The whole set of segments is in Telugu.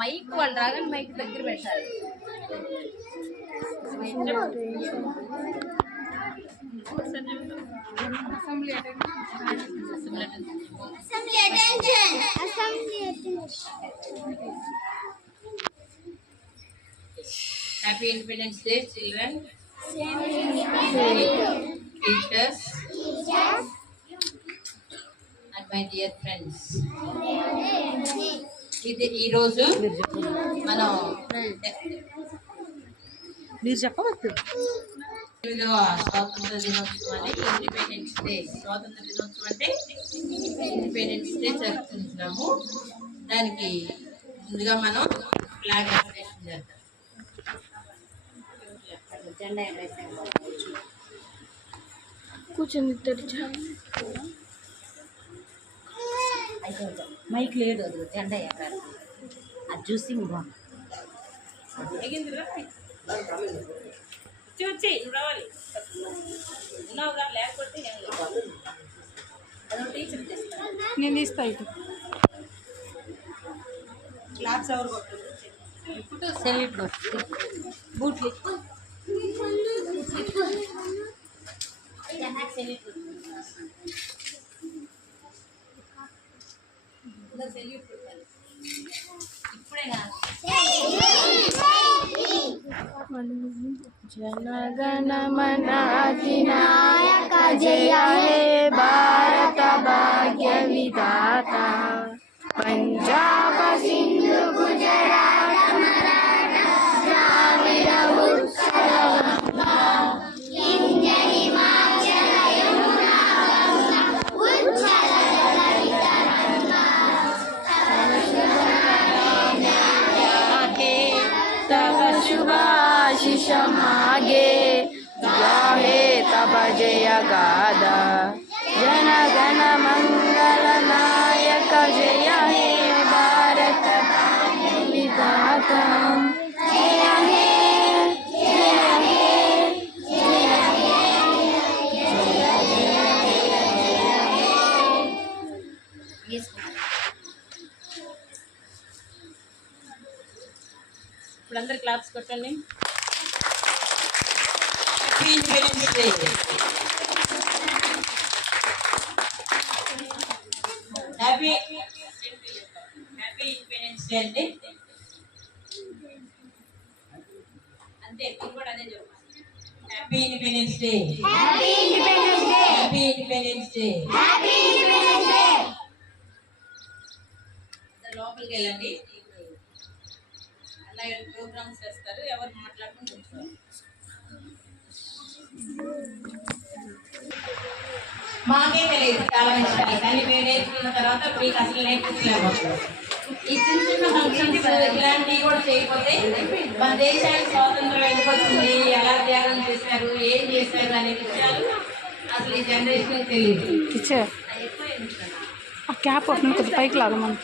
మైక్ వాళ్ళు రాగానే మైక్ దగ్గర పెట్టాలి. Happy Independence Day, children. Teachers and my dear friends. ఇది ఈరోజు మనం మీరు చెప్పవచ్చు స్వాతంత్ర దినోత్సవం అని ఇండిపెండెన్స్ డే. స్వాతంత్ర దినోత్సవం అంటే ఇండిపెండెన్స్ డే జరుపుకుంటున్నాము. దానికి ముందుగా మనం ఫ్లాగ్ ఆపరేషన్ చేద్దాం. కూర్చొని మైక్ లేదు, అది జెండా ఎక్కడ అది చూసి వచ్చి రావాలి. లేకపోతే నేను తీస్తా ఇటు క్లాప్స్ ఎవరు సెల్యూట్ బూట్లు जनगणमन अधिनायक जय हे भारत भाग्य विधाता पंजाब सिंधु गुजरात मराठा द्राविड़ उत्कल गंगा इंद्र हिमाचल यमुना गंगा उच्छल जलवितरंगा तब शुभाशिष मागे गाहे तब जय गादा जन गण मंगल नायक जय हे भारत विधाता जय हे जय हे जय हे ఇప్పుడు అందరు క్లాప్స్ కొట్టండి. Happy independence day. Happy independence day అండి. అంతే, మీరు కూడా అదే చెప్పాలి. Happy independence day. Happy independence day. Happy independence day. Happy independence day. లోపలికి వెళ్ళండి. ప్రోగ్రామ్స్ చేస్తారు, ఎవరు మాట్లాడుకుంటూ కూర్చోవాలి. మాకే తెలియదు చాలా విషయాలు, కానీ మేము నేర్చుకున్న తర్వాత మీకు అసలు నేర్పించలేకపోతుంది. ఈ చిన్న చిన్న ఫంక్షన్స్ ఇలాంటివి కూడా చేయకపోతే మన దేశానికి స్వాతంత్రం ఎందుకు వచ్చింది, ఎలా త్యాగం చేశారు, ఏం చేశారు అనే విషయాలు అసలు ఈ జనరేషన్ తెలియదు. క్యాప్ కొద్ది పైకి లాగమని,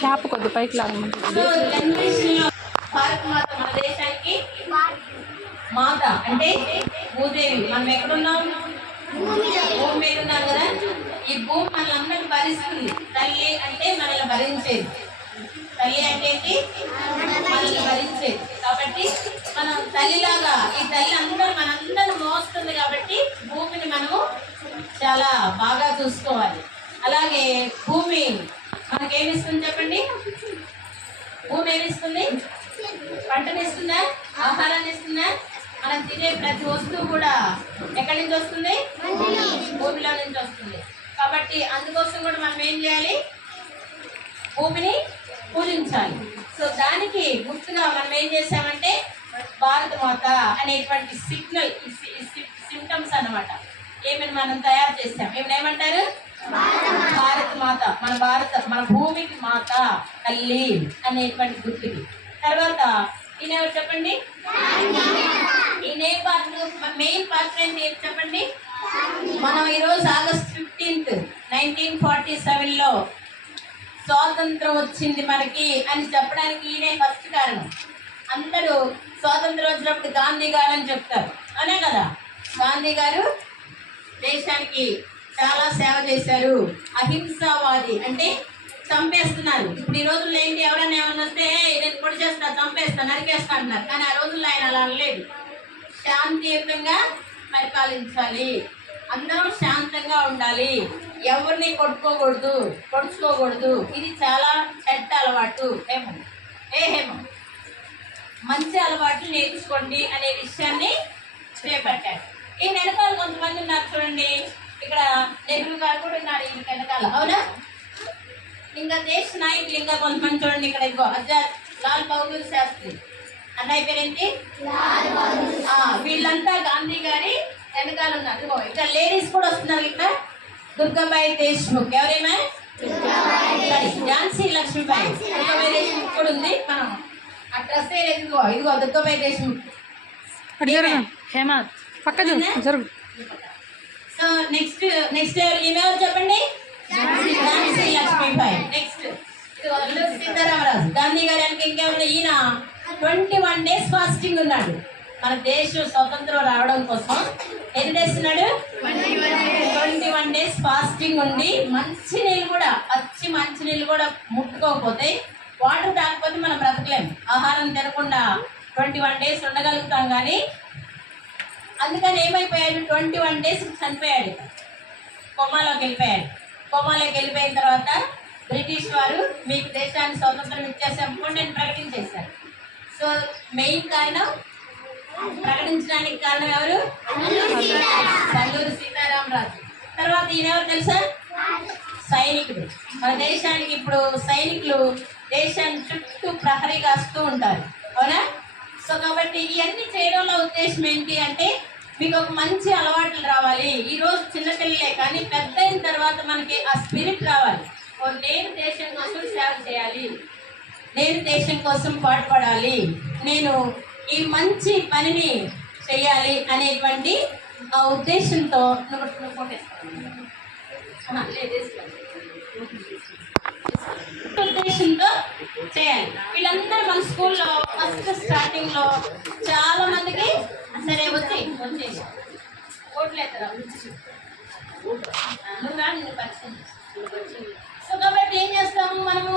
క్యాప్ కొద్ది పైకి లాగమని. భారత మాత మన దేశానికి మాత అంటే భూదేవి. మనం ఎక్కడున్నాం? భూమి మీద ఉన్నాం కదా. ఈ భూమి మనల్ని భరిస్తుంది. తల్లి అంటే మనల్ని భరించేది. తల్లి అంటే మనల్ని భరించేది. కాబట్టి మనం తల్లిలాగా చాలా బాగా చూసుకోవాలి. అలాగే భూమి మనకేమిస్తుంది చెప్పండి? భూమి ఏమిస్తుంది? పంటని ఇస్తుందా? ఆహారాన్ని ఇస్తుందా? మనం తినే ప్రతి వస్తువు కూడా ఎక్కడి నుంచి వస్తుంది? భూమిలో నుంచి వస్తుంది. కాబట్టి అందుకోసం కూడా మనం ఏం చేయాలి? భూమిని పూజించాలి. సో దానికి గుర్తుగా మనం ఏం చేసామంటే భారత మాత అనేటువంటి సిగ్నల్ సిమ్టమ్స్ అన్నమాట. ఏమని మనం తయారు చేసాం? ఏమంటారు? భారత మాత, మన భూమికి మాత తల్లి అనేటువంటి గుర్తుకి. తర్వాత ఈయనెవరు చెప్పండి? ఈ మెయిన్ పాత్ర ఏంటి చెప్పండి? మనం ఈరోజు ఆగస్ట్ 15, 1947లో స్వాతంత్రం వచ్చింది మనకి అని చెప్పడానికి ఈయనే ఫస్ట్ కారణం. అందరూ స్వాతంత్రం వచ్చినప్పుడు గాంధీ గారు అని చెప్తారు, అనే కదా. గాంధీ గారు దేశానికి చాలా సేవ చేశారు. అహింసావాది అంటే చంపేస్తున్నారు. ఇప్పుడు ఈ రోజుల్లో ఏంటి? ఎవరైనా ఏమన్నా వస్తే నేను పొడి చేస్తా, చంపేస్తా, నరికేస్తా అంటున్నారు. కానీ ఆ రోజుల్లో ఆయన అలా అనలేదు. శాంతియుతంగా పరిపాలించాలి, అందరం శాంతంగా ఉండాలి, ఎవరిని పొడుచుకోకూడదు. ఇది చాలా చెడ్డ అలవాటు. హేమం మంచి అలవాట్లు నేర్చుకోండి అనే విషయాన్ని చేపట్టాడు. ఈ వెనకాల కొంతమంది ఉన్నారు చూడండి. ఇక్కడ నెహ్రూ గారు కూడా ఉన్నారు ఈ వెనకాల, అవునా? ఇంకా దేశ నాయకులు ఇంకా కొంతమంది చూడండి. ఇక్కడ ఇదిగో ఆజాద్ లాల్ బహదూర్ శాస్త్రి అన్నయ్య పేరేంటి? వీళ్ళంతా గాంధీ గారి వెనకాల ఉన్నారు. ఇదిగో ఇక్కడ లేడీస్ కూడా వస్తున్నారు. ఇక్కడ దుర్గాబాయి దేశ్ముఖ్, ఎవరేమా? ఝాన్సీ లక్ష్మీబాయి. దుర్గాబాయి దేశ్ముఖ్ కూడా ఉంది. మనం ఆ డ్రెస్ ఇదిగో దుర్గాబాయి దేశ్ముఖ్. హేమంత్ పక్క జరుగు. సో నెక్స్ట్ ఈమెవరు చెప్పండి? ఝాన్సీ లక్ష్మీబాయి. నెక్స్ట్ సీతారామరాజు. గాంధీ గారి వెనక ఇంకెవరు? ఈయన 21 days ఫాస్టింగ్ ఉన్నాడు. మన దేశం స్వతంత్రం రావడం కోసం ఎన్ని డేస్ ఉన్నాడు? 21 days ఫాస్టింగ్ ఉండి మంచినీళ్ళు కూడా ముట్టుకోకపోతే, వాటర్ తాగకపోతే మనం బ్రతకలేము. ఆహారం తినకుండా 21 days ఉండగలుగుతాం. కానీ అందుకని ఏమైపోయాడు? 21 days చనిపోయాడు, కొమాలోకి వెళ్ళిపోయిన తర్వాత బ్రిటిష్ వారు మీకు దేశాన్ని స్వతంత్రం ఇచ్చేసాము నేను ప్రకటించేశారు. సో మెయిన్ కారణం, ప్రకటించడానికి కారణం ఎవరు? అల్లూరి సీతారామరాజు. తర్వాత ఈయనెవరు తెలుసా? సైనికుడు. మన దేశానికి ఇప్పుడు సైనికులు దేశాన్ని చుట్టూ ప్రహరీ కాస్తూ ఉంటారు, అవునా? సో కాబట్టి ఇవన్నీ చేయడంలో ఉద్దేశం ఏంటి అంటే మీకు ఒక మంచి అలవాట్లు రావాలి. ఈరోజు చిన్నపిల్లలే కానీ పెద్ద అయిన తర్వాత మనకి ఆ స్పిరిట్ రావాలి. నేను దేశం కోసం సేవ చేయాలి, నేను దేశం కోసం పాటుపడాలి, నేను ఈ మంచి పనిని చేయాలి అనేటువంటి ఆ ఉద్దేశంతో ఉద్దేశంతో చేయాలి. వీళ్ళందరూ మన స్కూల్లో ఫస్ట్ స్టార్టింగ్ లో చాలా మందికి సరే వచ్చేసి ఓట్లేదురా నువ్వు రా, నిన్ను పరిచయం. సో కాబట్టి ఏం చేస్తాము మనము?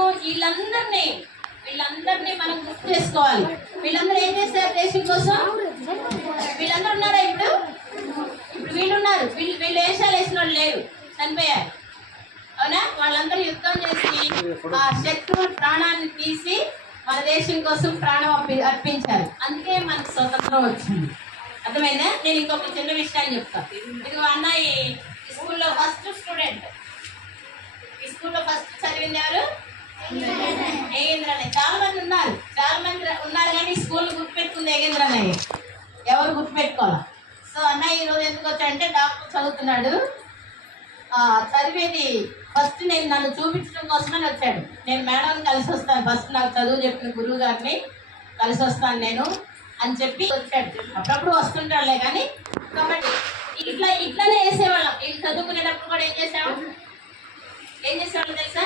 వీళ్ళందరినీ మనం గుర్తు చేసుకోవాలి. వీళ్ళందరూ ఏం చేస్తారు దేశం కోసం? వీళ్ళందరూ ఉన్నారా? ఇప్పుడు వీళ్ళు ఉన్నారు. వీళ్ళు వేషాలు వేసిన వాళ్ళు లేరు, చనిపోయారు, అవునా? వాళ్ళందరూ యుద్ధం చేసి ఆ శత్రువు ప్రాణాన్ని తీసి మన దేశం కోసం ప్రాణం అర్పించారు. అందుకే మనకు స్వతంత్రం వచ్చింది. అర్థమైందా? నేను ఇంకొక చిన్న విషయాన్ని చెప్తాను. ఇదిగో అన్నయ్య ఈ స్కూల్లో ఫస్ట్ స్టూడెంట్. ఈ స్కూల్లో ఫస్ట్ చదివింది ఎవరు? ఏగేంద్ర అన్నయ్య. చాలా మంది ఉన్నారు కానీ స్కూల్ గుర్తుపెట్టుకుంది ఏగేంద్ర అన్నయ్య. ఎవరు గుర్తుపెట్టుకోవాలి? సో అన్నయ్య ఈరోజు ఎందుకు వచ్చాడంటే డాక్టర్ చదువుతున్నాడు. చదివేది ఫస్ట్ నన్ను చూపించడం కోసమని వచ్చాడు. నేను మేడం కలిసి వస్తాను, ఫస్ట్ నాకు చదువు చెప్పిన గురువు గారిని కలిసి వస్తాను నేను అని చెప్పి వచ్చాడు. అప్పుడప్పుడు వస్తుంటాడులే కానీ. కాబట్టి ఇట్లానే వేసేవాళ్ళం. వీళ్ళు చదువుకునేటప్పుడు కూడా ఏం చేసేవాళ్ళం తెలుసా?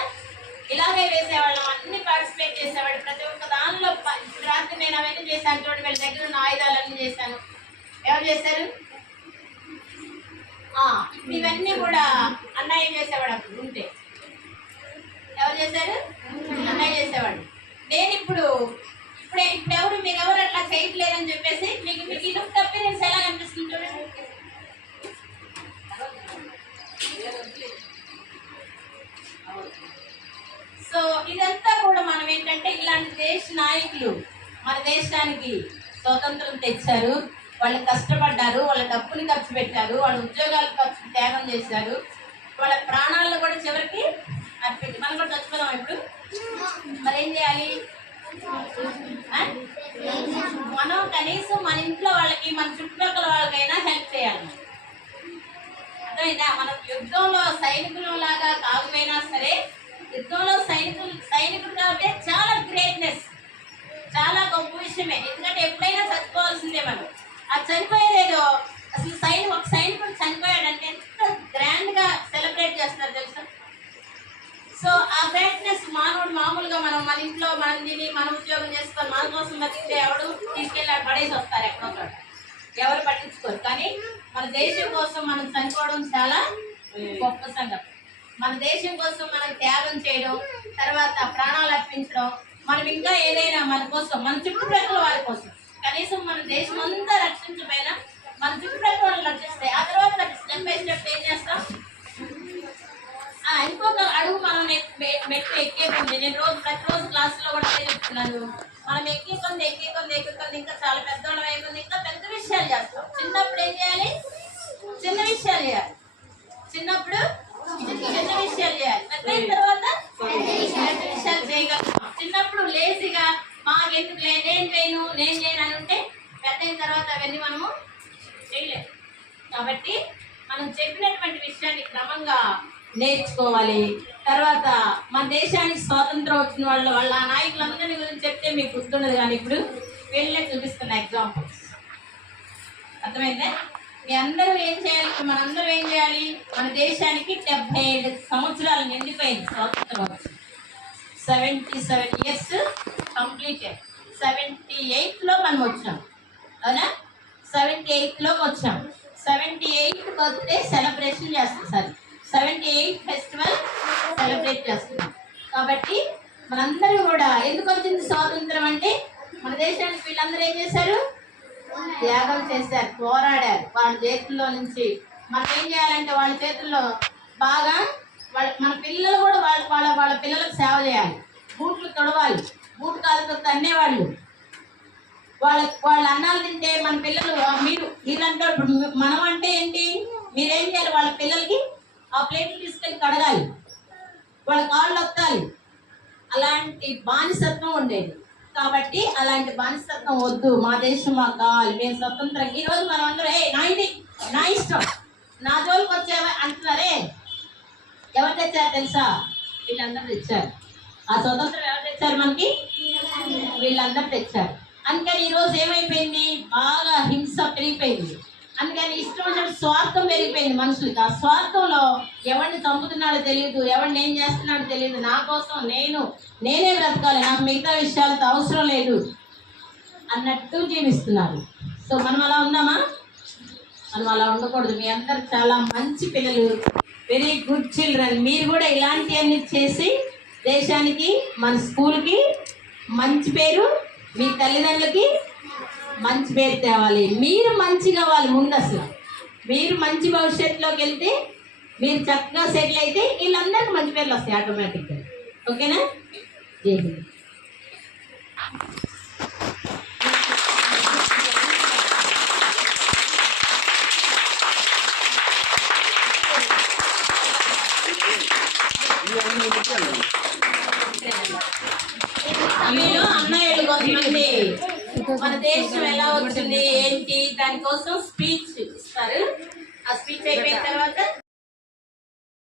ఇలాగే వేసేవాళ్ళం. అన్ని పార్టిసిపేట్ చేసేవాడు. ప్రతి ఒక్క దానిలో రాత్రి నేను అవన్నీ చేశాను చూడండి. వీళ్ళ దగ్గర ఉన్న ఆయుధాలన్నీ చేశాను. ఎవరు చేశారు? ఇవన్నీ కూడా అన్నయ్య చేసేవాడు. అప్పుడు ఉంటే ఎవరు చేశారు? అన్నయ్య చేసేవాడు. నేను ఇప్పుడు ఎవరు మీరెవరు అట్లా చేయట్లేదని చెప్పేసి మీకు ఇల్లు తప్పి నేను ఎలా కనిపిస్తుంది చూడండి. స్వాతంత్రం తెచ్చారు, వాళ్ళు కష్టపడ్డారు, వాళ్ళ డబ్బుని ఖర్చు పెట్టారు, వాళ్ళ ఉద్యోగాలు ఖర్చు త్యాగం చేశారు, వాళ్ళ ప్రాణాలను కూడా చివరికి అర్పించి మనం కూడా చచ్చిపోదాం ఇప్పుడు. మరి ఏం చేయాలి? ఆ? మనం కనీసం మన ఇంట్లో వాళ్ళకి, మన చుట్టుపక్కల వాళ్ళకైనా హెల్ప్ చేయాలి. అర్థమైందా? మనం యుద్ధంలో సైనికుల లాగా కాకపోయినా సరే, యుద్ధంలో సైనికుడు కాబట్టి చాలా గ్రేట్నెస్, చాలా గొప్ప విషయమే. ఎందుకంటే ఎప్పుడైనా చచ్చిపోవాల్సిందే మనం. ఆ చనిపోయేదేదో అసలు ఒక సైనికుడు చనిపోయాడంటే ఎంత గ్రాండ్ గా సెలబ్రేట్ చేస్తారు తెలుసా? సో ఆ గ్రేట్నెస్ మామూలుగా మనం మన ఇంట్లో మనం తిని మనం ఉద్యోగం చేసుకొని మన కోసం బతికితే ఎవడు తీసుకెళ్ళి పడేసి వస్తారు ఎక్కడో, ఎవరు పట్టించుకోరు. కానీ మన దేశం కోసం మనం చనిపోవడం చాలా గొప్ప సంగతి. మన దేశం కోసం మనం త్యాగం చేయడం, తర్వాత ప్రాణాలు అర్పించడం, మనం ఇంకా ఏదైనా మన కోసం, మన చుట్టుప్రక్కల వారి కోసం, కనీసం మన దేశం అంతా రక్షించకపోయినా మన చుట్టుప్రక్కల వాళ్ళు రక్షిస్తాయి. ఆ తర్వాత స్టెప్ బై స్టెప్ ఏం చేస్తాం? ఇంకొక అడుగు మనం మెట్లు ఎక్కే కొంది, నేను ప్రతిరోజు క్లాసులో కూడా అదే చెప్తున్నాను, మనం ఎక్కే కొంది ఇంకా చాలా పెద్దవాళ్ళం అయిపోయింది, ఇంకా పెద్ద విషయాలు చేస్తాం. చిన్నప్పుడు ఏం చేయాలి? చిన్న విషయాలు చేయాలి. చిన్నప్పుడు చిన్న విషయాలు చేయాలి, పెద్ద అయిన తర్వాత పెద్ద విషయాలు చేయగలుగుతాం. చిన్నప్పుడు లేజీగా మాకెందుకు నేను చేయను అని ఉంటే పెద్ద అయిన తర్వాత అవన్నీ మనము చేయలేము. కాబట్టి మనం చెప్పినటువంటి విషయాన్ని క్రమంగా నేర్చుకోవాలి. తర్వాత మన దేశానికి స్వాతంత్రం వచ్చిన వాళ్ళ నాయకులందరినీ గురించి చెప్తే మీకు గుర్తుండదు, కానీ ఇప్పుడు వీళ్ళనే చూపిస్తున్న ఎగ్జాంపుల్స్. అర్థమైందా? మీ అందరూ ఏం చేయాలి? మనందరూ ఏం చేయాలి? మన దేశానికి 75 సంవత్సరాలు నిండిపోయింది స్వాతంత్రం వచ్చి. 77 years కంప్లీటెడ్. 78లో మనం వచ్చాం, అవునా? 78లోకి వచ్చాం. 78 బర్త్డే సెలబ్రేషన్ చేస్తాం. సార్ 78 ఫెస్టివల్ సెలబ్రేట్ చేస్తున్నాం. కాబట్టి మనందరూ కూడా ఎందుకు వచ్చింది స్వాతంత్రం అంటే, మన దేశానికి వీళ్ళందరూ ఏం చేశారు? త్యాగం చేశారు, పోరాడారు. వాళ్ళ చేతుల్లో నుంచి మనం ఏం చేయాలంటే వాళ్ళ చేతుల్లో బాగా మన పిల్లలు కూడా వాళ్ళ పిల్లలకు సేవ చేయాలి. బూట్లు తొడవాలి, బూట్ కాలుతో తన్నేవాళ్ళు. వాళ్ళ అన్నాలు తింటే మన పిల్లలు మీరంటే మనం అంటే ఏంటి? మీరేం చేయాలి? వాళ్ళ పిల్లలకి ఆ ప్లేట్లు తీసుకెళ్ళి కడగాలి, వాళ్ళ కాళ్ళు వత్తాలి. అలాంటి బానిసత్వం ఉండేది. కాబట్టి అలాంటి బానిసత్వం వద్దు, మా దేశం మాకు కావాలి, మేము స్వతంత్రం. ఈరోజు మనం అందరూ నా ఇష్టం, నా జోలికి వచ్చావా అంటున్నారే. ఎవరు తెచ్చారు తెలుసా? వీళ్ళందరూ తెచ్చారు. ఆ స్వతంత్రం ఎవరు తెచ్చారు మనకి? వీళ్ళందరూ తెచ్చారు. అందుకని ఈరోజు ఏమైపోయింది? బాగా హింస పెరిగిపోయింది. అందుకని ఇష్టం వచ్చినట్టు స్వార్థం పెరిగిపోయింది మనుషులకి. ఆ స్వార్థంలో ఎవరిని చంపుతున్నాడో తెలియదు, ఎవరిని ఏం చేస్తున్నాడో తెలియదు. నా కోసం నేనే బ్రతకాలి, నాకు మిగతా విషయాలతో అవసరం లేదు అన్నట్టు జీవిస్తున్నారు. సో మనం అలా ఉన్నామా? మనం అలా ఉండకూడదు. మీ అందరు చాలా మంచి పిల్లలు, వెరీ గుడ్ చిల్డ్రన్. మీరు కూడా ఇలాంటివన్నీ చేసి దేశానికి, మన స్కూల్కి మంచి పేరు, మీ తల్లిదండ్రులకి మంచి పేరు తేవాలి. మీరు మంచి కావాలి ముందు. అసలు మీరు మంచి భవిష్యత్తులోకి వెళ్తే, మీరు చక్కగా సెటిల్ అయితే వీళ్ళందరికీ మంచి పేర్లు వస్తాయి ఆటోమేటిక్గా. ఓకేనా? జై హింద్. అన్నయ్యలు కొంతమంది మన దేశం ఎలా వచ్చింది ఏంటి దానికోసం స్పీచ్ ఇస్తారు. ఆ స్పీచ్ అయిపోయిన తర్వాత